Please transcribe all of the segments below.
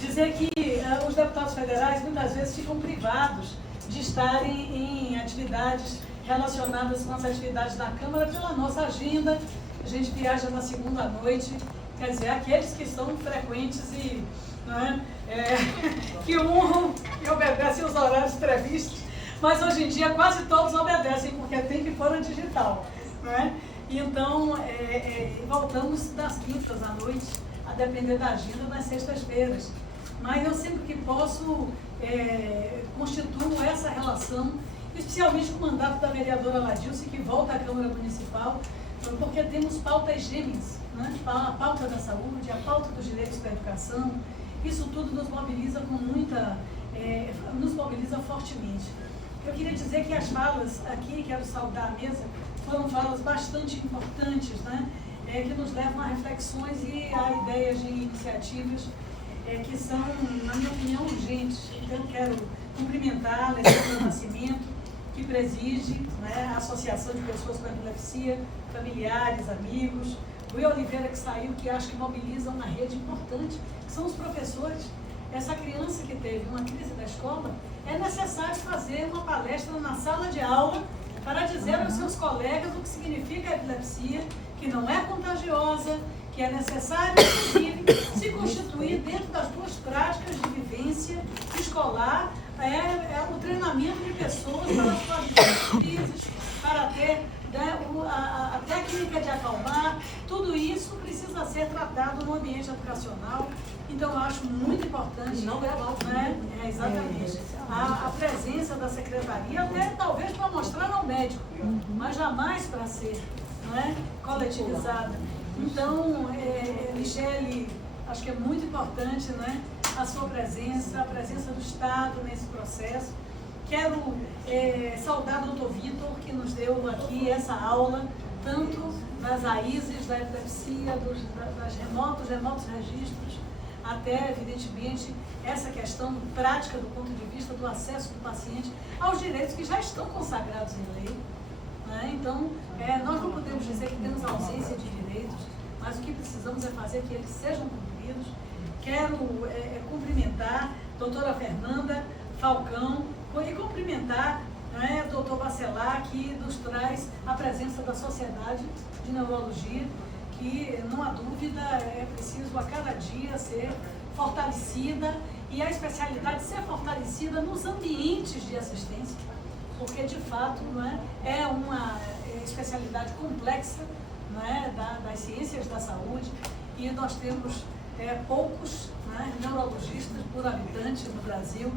Dizer que os deputados federais muitas vezes ficam privados de estarem em atividades relacionadas com as atividades da Câmara pela nossa agenda. A gente viaja na segunda à noite, quer dizer, aqueles que são frequentes e que honram e obedecem os horários previstos, mas hoje em dia quase todos obedecem, porque tem que pôr a digital. Então, voltamos das quintas à noite, a depender da agenda, nas sextas-feiras. Mas eu sempre que posso, constituo essa relação, especialmente com o mandato da vereadora Ladilce, que volta à Câmara Municipal, porque temos pautas gêmeas, a pauta da saúde, a pauta dos direitos da educação. Isso tudo nos mobiliza nos mobiliza fortemente. Eu queria dizer que as falas aqui, quero saudar a mesa, foram falas bastante importantes, que nos levam a reflexões e a ideias de iniciativas que são, na minha opinião, urgentes. Então, quero cumprimentar a Alessandra Nascimento, que preside a Associação de Pessoas com Epilepsia, familiares, amigos. Rui Oliveira, que saiu, que acho que mobiliza uma rede importante, que são os professores. Essa criança que teve uma crise da escola, é necessário fazer uma palestra na sala de aula para dizer aos seus colegas o que significa a epilepsia, que não é contagiosa, que é necessário, inclusive, se constituir dentro das suas práticas de vivência escolar, o treinamento de pessoas para as suas crises, para ter a técnica de acalmar. Tudo isso precisa ser tratado no ambiente educacional. Então, eu acho muito importante, exatamente, a presença da secretaria, até talvez para mostrar ao médico, mas jamais para ser coletivizada. Então, Michele, acho que é muito importante a sua presença, a presença do Estado nesse processo. Quero saudar o doutor Vitor, que nos deu aqui essa aula, tanto das raízes da epilepsia, dos remotos registros, até, evidentemente, essa questão prática do ponto de vista do acesso do paciente aos direitos que já estão consagrados em lei. Então, nós não podemos dizer que temos ausência de direitos, mas o que precisamos é fazer que eles sejam cumpridos. Quero cumprimentar a doutora Fernanda Falcão e cumprimentar o doutor Bacelar, que nos traz a presença da Sociedade de Neurologia, que, não há dúvida, é preciso a cada dia ser fortalecida e a especialidade ser fortalecida nos ambientes de assistência, porque, de fato, é uma especialidade complexa das ciências da saúde, e nós temos poucos neurologistas por habitante no Brasil.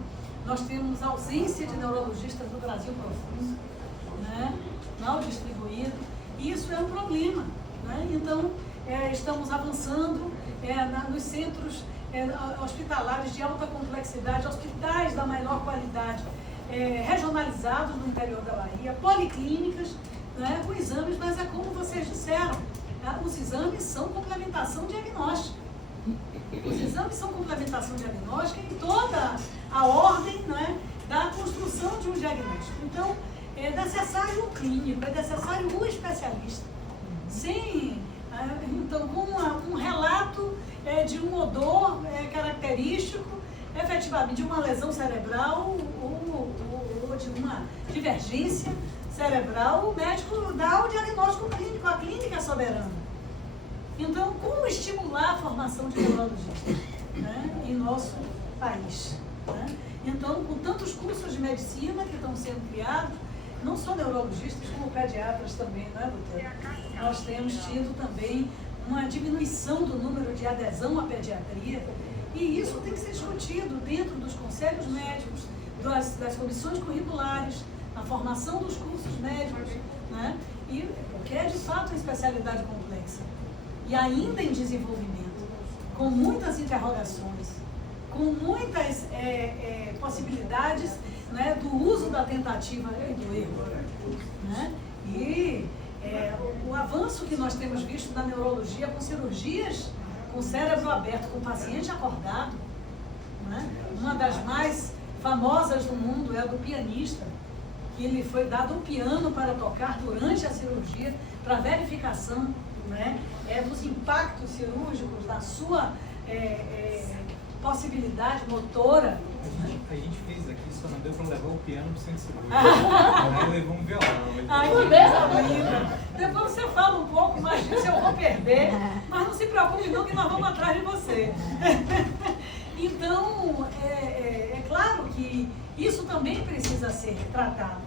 Nós temos ausência de neurologistas no Brasil profundo, mal distribuído, e isso é um problema. Então, estamos avançando nos centros hospitalares de alta complexidade, hospitais da maior qualidade, regionalizados no interior da Bahia, policlínicas, com exames, mas é como vocês disseram, os exames são complementação diagnóstica. Os exames são complementação diagnóstica em toda a ordem da construção de um diagnóstico. Então, é necessário um clínico, é necessário um especialista. Então, com um relato de um odor característico, efetivamente, de uma lesão cerebral ou de uma divergência cerebral, o médico dá o diagnóstico clínico, a clínica é soberana. Então, como estimular a formação de neurologistas em nosso país? Então, com tantos cursos de medicina que estão sendo criados, não só neurologistas, como pediatras também, doutora? Nós temos tido também uma diminuição do número de adesão à pediatria, e isso tem que ser discutido dentro dos conselhos médicos, das comissões curriculares, na formação dos cursos médicos, porque é de fato uma especialidade complexa e ainda em desenvolvimento, com muitas interrogações, com muitas possibilidades do uso da tentativa e do erro. E o avanço que nós temos visto na neurologia com cirurgias com cérebro aberto, com paciente acordado, uma das mais famosas do mundo é a do pianista, que ele foi dado um piano para tocar durante a cirurgia, para verificação dos impactos cirúrgicos, da sua possibilidade motora. A gente fez aqui, só não deu para levar o piano pro centro seguro. Aí levou um violão. Ai, que beleza! Depois você fala um pouco, imagina se eu vou perder, mas não se preocupe não que nós vamos atrás de você. Então, é claro que isso também precisa ser tratado.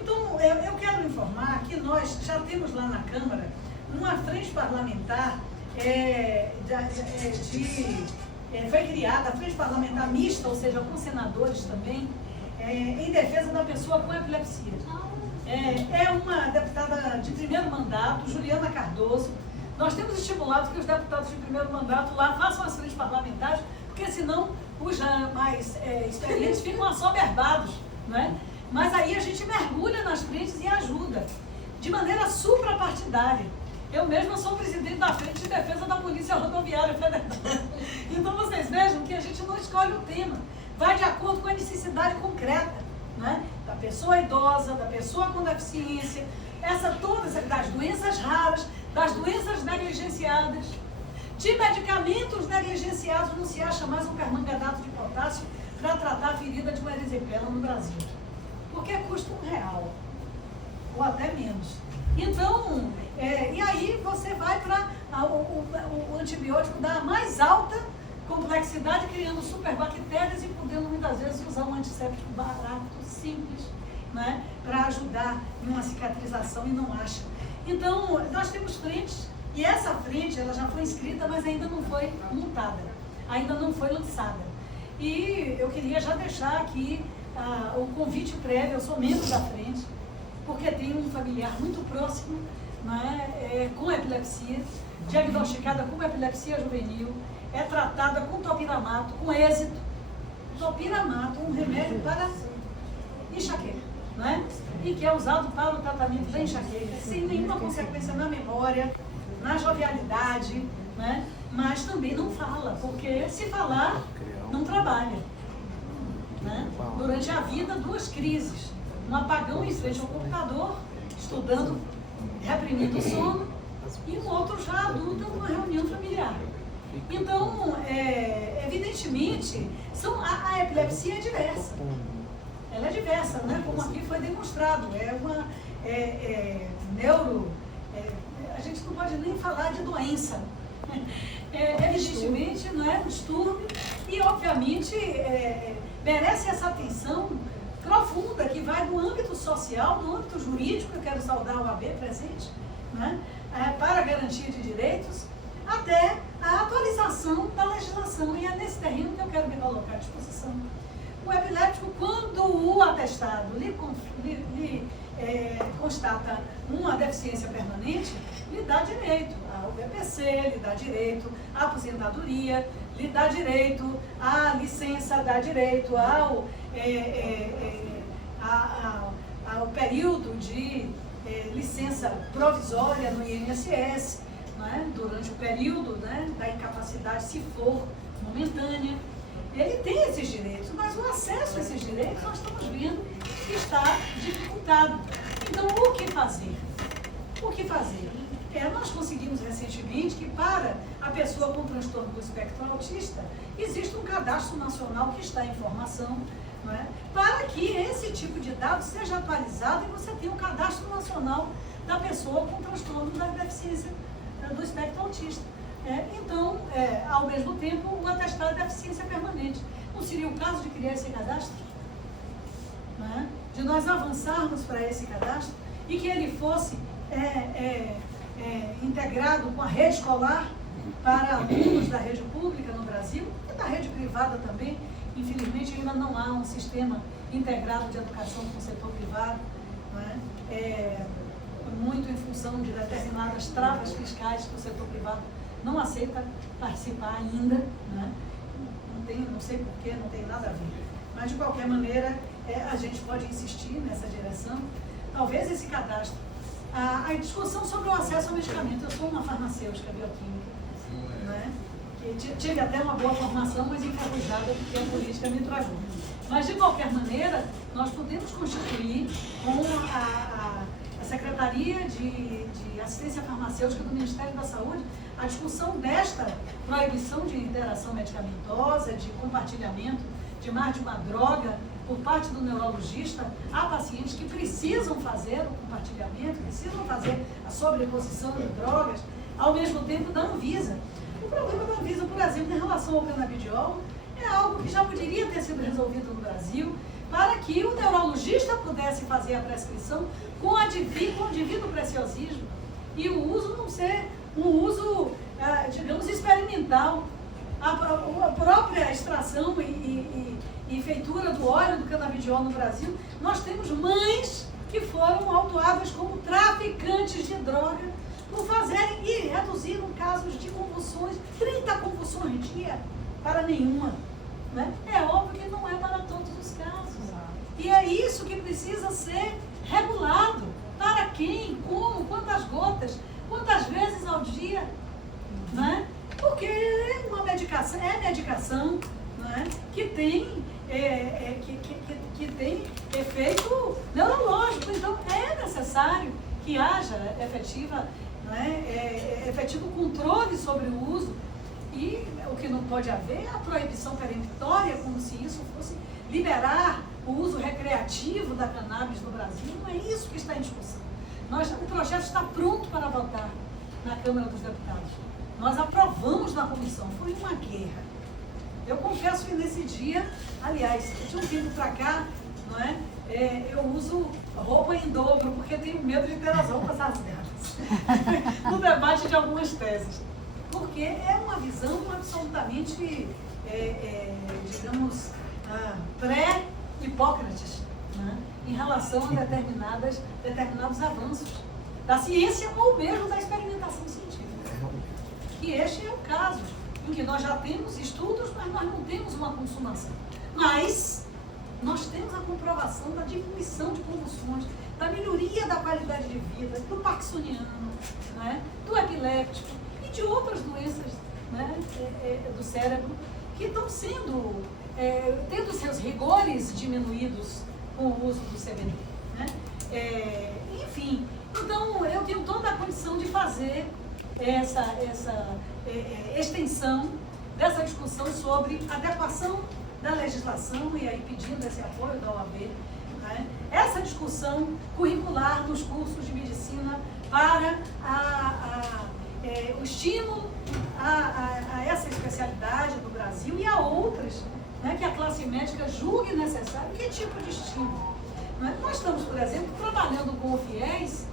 Então, eu quero informar que nós já temos lá na Câmara uma frente parlamentar foi criada, a frente parlamentar mista, ou seja, com senadores também, em defesa da pessoa com epilepsia. É uma deputada de primeiro mandato, Juliana Cardoso. Nós temos estimulado que os deputados de primeiro mandato lá façam as frentes parlamentares, porque senão os já mais experientes ficam assoberbados, né? Mas aí a gente mergulha nas frentes e ajuda, de maneira suprapartidária. Eu mesma sou presidente da Frente de Defesa da Polícia Rodoviária Federal. Então vocês vejam que a gente não escolhe o tema, vai de acordo com a necessidade concreta, né? Da pessoa idosa, da pessoa com deficiência, todas das doenças raras, das doenças negligenciadas, de medicamentos negligenciados. Não se acha mais um permanganato de potássio para tratar a ferida de uma erisipela no Brasil, porque custa R$1, ou até menos. Então, e aí você vai para o antibiótico da mais alta complexidade, criando superbactérias e podendo muitas vezes usar um antisséptico barato, simples, né, para ajudar em uma cicatrização e não acha. Então, nós temos frentes, e essa frente ela já foi inscrita, mas ainda não foi montada, ainda não foi lançada. E eu queria já deixar aqui o convite prévio. Eu sou membro da frente, porque tenho um familiar muito próximo, né, com epilepsia, diagnosticada com epilepsia juvenil, é tratada com topiramato, com êxito. Topiramato, um remédio para enxaqueca, né, e que é usado para o tratamento da enxaqueca, sem nenhuma consequência na memória, na jovialidade, né, mas também não fala, porque se falar, não trabalha. Né? Durante a vida, 2 crises. Um apagão em frente ao computador, estudando, reprimindo o sono, e um outro já adulto numa reunião familiar. Então, evidentemente, a epilepsia é diversa. Ela é diversa, né? Como aqui foi demonstrado. A gente não pode nem falar de doença. Evidentemente, não é um distúrbio e, obviamente, merece essa atenção profunda que vai do âmbito social, do âmbito jurídico. Eu quero saudar o AB presente, né, para a garantia de direitos, até a atualização da legislação. E é nesse terreno que eu quero me colocar à disposição. O epiléptico, quando o atestado lhe constata uma deficiência permanente, lhe dá direito ao BPC, lhe dá direito à aposentadoria, lhe dá direito à licença, dá direito ao período de licença provisória no INSS, né, durante o período, né, da incapacidade, se for momentânea. Ele tem esses direitos, mas o acesso a esses direitos nós estamos vendo que está dificultado. Então, o que fazer? O que fazer? Nós conseguimos recentemente que para a pessoa com transtorno do espectro autista, existe um cadastro nacional que está em formação, não é? Para que esse tipo de dado seja atualizado e você tenha um cadastro nacional da pessoa com transtorno da deficiência do espectro autista. Então, ao mesmo tempo, o atestado de deficiência permanente. Não seria o caso de criar esse cadastro? Não é? De nós avançarmos para esse cadastro e que ele fosse integrado com a rede escolar para alunos da rede pública no Brasil e da rede privada também. Infelizmente, ainda não há um sistema integrado de educação com o setor privado, não é? Muito em função de determinadas travas fiscais que o setor privado não aceita participar ainda, né? Não sei porquê, não tem nada a ver. Mas, de qualquer maneira, a gente pode insistir nessa direção. Talvez esse cadastro. A discussão sobre o acesso ao medicamento. Eu sou uma farmacêutica bioquímica, né? Que tive até uma boa formação, mas enferrujada porque a política me travou. Mas, de qualquer maneira, nós podemos constituir com a Secretaria de Assistência Farmacêutica do Ministério da Saúde a discussão desta proibição de interação medicamentosa, de compartilhamento de mais de uma droga por parte do neurologista a pacientes que precisam fazer o compartilhamento, precisam fazer a sobreposição de drogas, ao mesmo tempo da Anvisa. O problema da Anvisa, por exemplo, em relação ao canabidiol, é algo que já poderia ter sido resolvido no Brasil, para que o neurologista pudesse fazer a prescrição com o devido preciosismo e o uso não ser um uso, digamos, experimental. A própria extração e feitura do óleo do canabidiol no Brasil, nós temos mães que foram autuadas como traficantes de droga por fazerem e reduziram casos de convulsões, 30 convulsões dia para nenhuma. Né? É óbvio que não é para todos os casos. E é isso que precisa ser regulado. Para quem, como, quantas gotas, quantas vezes ao dia. Né? Porque é uma medicação, né? que tem efeito neurológico. Então é necessário que haja efetivo controle sobre o uso. E o que não pode haver é a proibição peremptória, como se isso fosse liberar o uso recreativo da cannabis no Brasil. Não é isso que está em discussão. O projeto está pronto para votar na Câmara dos Deputados. Nós aprovamos na comissão. Foi uma guerra. Eu confesso que nesse dia, aliás, de um tempo para cá, não é? Eu uso roupa em dobro, porque tenho medo de ter as roupas rasgadas no debate de algumas teses. Porque é uma visão absolutamente, digamos, pré-Hipócrates, né? Em relação a determinados avanços da ciência ou mesmo da experimentação científica. Que este é o caso, em que nós já temos estudos, mas nós não temos uma consumação. Mas nós temos a comprovação da diminuição de convulsões, da melhoria da qualidade de vida, do parkinsoniano, né? Do epiléptico e de outras doenças, né? Do cérebro, que estão tendo seus rigores diminuídos com o uso do CBD. Né? Enfim, então eu tenho toda a condição de fazer essa extensão dessa discussão sobre adequação da legislação, e aí pedindo esse apoio da OAB, né? Essa discussão curricular nos cursos de medicina para o estímulo a essa especialidade do Brasil e a outras, né, que a classe médica julgue necessário. Que tipo de estímulo? Né? Nós estamos, por exemplo, trabalhando com o FIES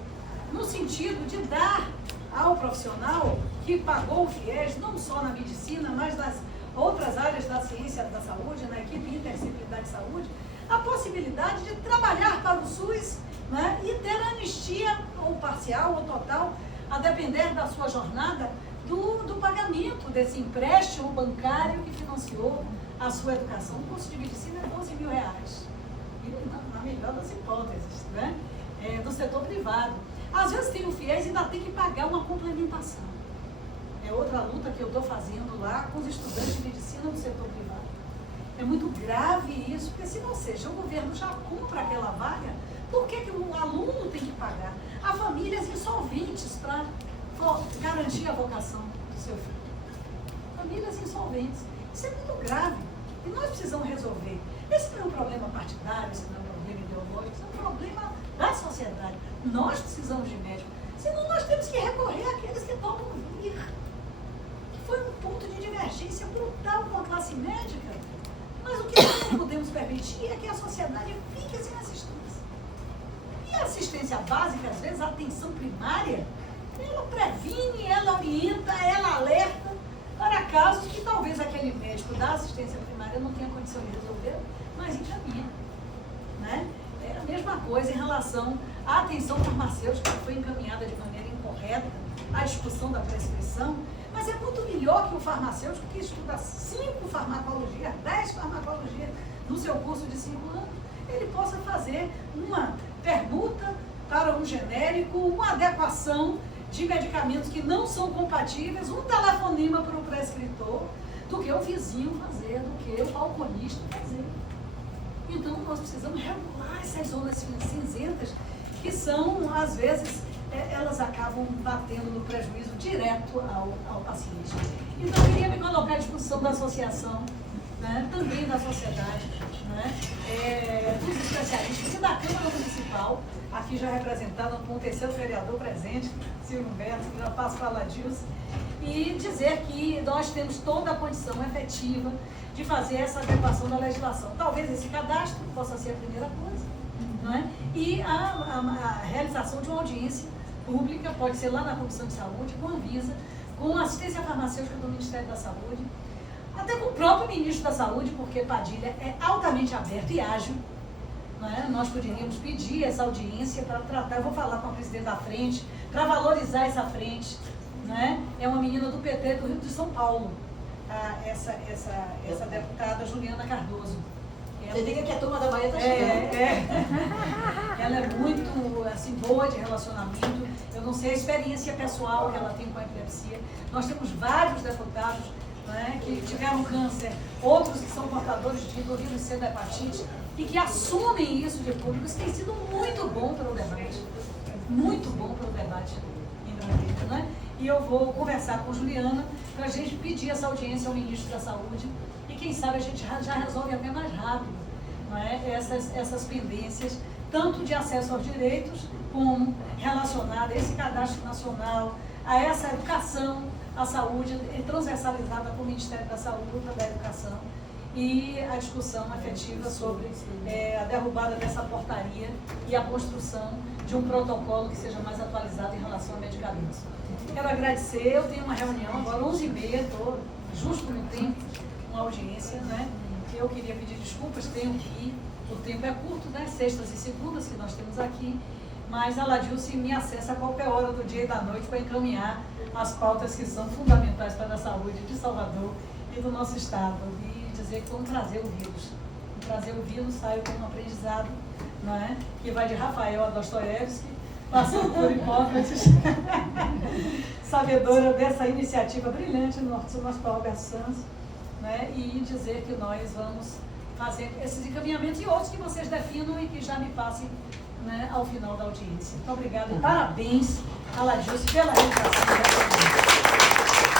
no sentido de dar ao profissional que pagou o FIES, não só na medicina, mas nas outras áreas da ciência da saúde, na equipe interdisciplinar de saúde, a possibilidade de trabalhar para o SUS, né, e ter anistia, ou parcial ou total, a depender da sua jornada, do pagamento desse empréstimo bancário que financiou a sua educação. O curso de medicina é R$12 mil. E na melhor das hipóteses, né? Do setor privado. Às vezes tem o FIES e ainda tem que pagar uma complementação. É outra luta que eu estou fazendo lá com os estudantes de medicina do setor privado. É muito grave isso, porque se o governo já compra aquela vaga, por que o aluno tem que pagar? Há famílias insolventes para garantir a vocação do seu filho. Famílias insolventes. Isso é muito grave. E nós precisamos resolver. Esse não é um problema partidário, esse não é um problema ideológico, esse é um problema da sociedade. Nós precisamos de médicos. Senão nós temos que recorrer àqueles que tomam vir. Que foi um ponto de divergência brutal com a classe médica. Mas o que nós não podemos permitir é que a sociedade fique sem assistência. E a assistência básica, às vezes, a atenção primária, ela previne, ela orienta, ela alerta para casos que talvez aquele médico da assistência primária não tenha condição de resolver, mas encaminha. Né? É a mesma coisa em relação à atenção farmacêutica, que foi encaminhada de maneira incorreta, à discussão da prescrição, mas é muito melhor que o farmacêutico que estuda 5 farmacologias, 10 farmacologias no seu curso de 5 anos, ele possa fazer uma permuta para um genérico, uma adequação de medicamentos que não são compatíveis, um telefonema para o prescritor, do que o vizinho fazer, do que o balconista fazer. Então, nós precisamos regular essas zonas cinzentas, que são, às vezes, elas acabam batendo no prejuízo direto ao paciente. Então, eu queria me colocar à disposição da associação, né, também da sociedade, né, dos especialistas e da Câmara Municipal, aqui já representada com o terceiro vereador presente, Silvio Humberto, que já passo para a Ladilce, e dizer que nós temos toda a condição efetiva de fazer essa adequação da legislação. Talvez esse cadastro possa ser a primeira coisa, não é? E a realização de uma audiência pública, pode ser lá na Comissão de Saúde, com a Anvisa, com a assistência farmacêutica do Ministério da Saúde, até com o próprio Ministro da Saúde, porque Padilha é altamente aberto e ágil. Não é? Nós poderíamos pedir essa audiência para tratar, eu vou falar com a presidente da frente, para valorizar essa frente. Não é? É uma menina do PT do Rio de São Paulo, essa deputada Juliana Cardoso. Você diga que a turma da Bahia está chegando. Ela é muito assim, boa de relacionamento. Eu não sei a experiência pessoal que ela tem com a epilepsia. Nós temos vários deputados, né, que tiveram câncer, outros que são portadores de vírus C da hepatite e que assumem isso de público. Isso tem sido muito bom para o debate. Muito bom para o debate em Brasília, né? E eu vou conversar com Juliana para a gente pedir essa audiência ao Ministro da Saúde e quem sabe a gente já resolve até mais rápido, não é? essas pendências, tanto de acesso aos direitos, como relacionada a esse cadastro nacional, a essa educação, a saúde transversalizada com o Ministério da Saúde, da Educação, e a discussão efetiva sobre a derrubada dessa portaria e a construção de um protocolo que seja mais atualizado em relação a medicamentos. Quero agradecer, eu tenho uma reunião agora, 11h30, estou justo no tempo, uma audiência, né? Eu queria pedir desculpas, tenho que ir, o tempo é curto, né? Sextas e segundas que nós temos aqui, mas a Ladilce me acessa a qualquer hora do dia e da noite para encaminhar as pautas que são fundamentais para a saúde de Salvador e do nosso estado. E dizer que vamos trazer o vírus. Trazer o vírus, saio com um aprendizado, não é? Que vai de Rafael a Dostoiévski, passando por Hipócrates, sabedora dessa iniciativa brilhante do nosso Albert Sanz, né? E dizer que nós vamos fazer esses encaminhamentos e outros que vocês definam e que já me passem, né, ao final da audiência. Muito obrigada e parabéns a Ladilce pela realização dessa audiência.